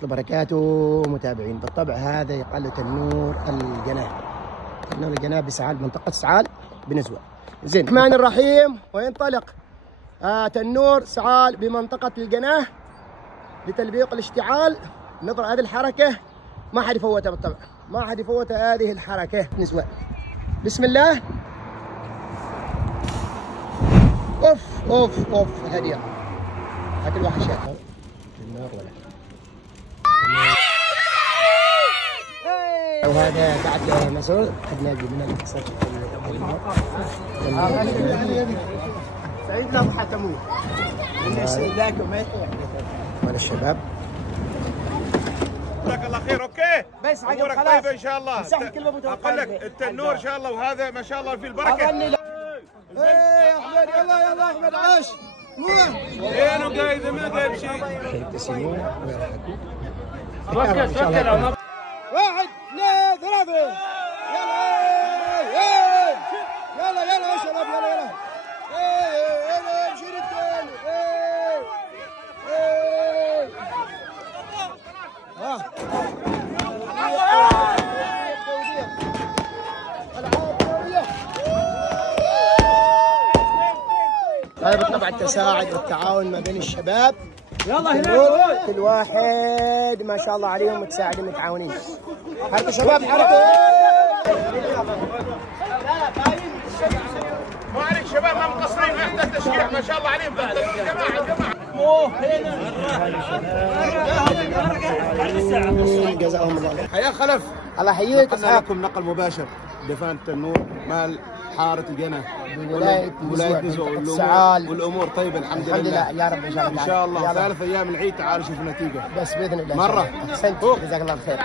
وبركاته متابعين. بالطبع هذا يقال له تنور الجناه. تنور الجناه بسعال، منطقة سعال بنزوة. زين، الرحمن الرحيم. وينطلق تنور سعال بمنطقة الجناه لتلبيق الاشتعال. نظر هذه الحركة ما حد يفوتها، بالطبع ما حد يفوت هذه الحركة. نزوة، بسم الله. اوف اوف اوف، هديه هات الواحد شاف النار ولا. وهذا بعد مسعود اخذنا جبنا القصر سعيد لا حتموت ذاك ما يطلع مال الشباب. جزاك الله خير. اوكي بس امورك طيبه ان شاء الله. اقول لك التنور ان شاء الله، وهذا ما شاء الله في البركه. ايه يا احمد، يلا يلا احمد عاش. وينه قايد ما جايب شيء. يبتسمون ويضحكون. واحد اثنين ثلاثة، يلا يلا يا شباب، يلا يلا يلا شيل الثاني. هذا بالطبع التساعد والتعاون ما بين الشباب. يلا هنا كل واحد ما شاء الله عليهم متساعدين متعاونين. حركوا شباب، حركوا. ما عليك شباب، ما مقصرين، ما يحتاج تشجيع، ما شاء الله عليهم. جزاهم الله خير. حيا خلف، الله يحييك. نقلنا لكم نقل مباشر دفان التنور مال حارة الجناه ولاية نزوة والامور طيبة الحمد لله. الحمد لله يا رب ان شاء الله. ان شاء الله ثالث ايام العيد تعالوا شوفوا النتيجة بس باذن الله. مرة. احسنت، جزاك الله خير.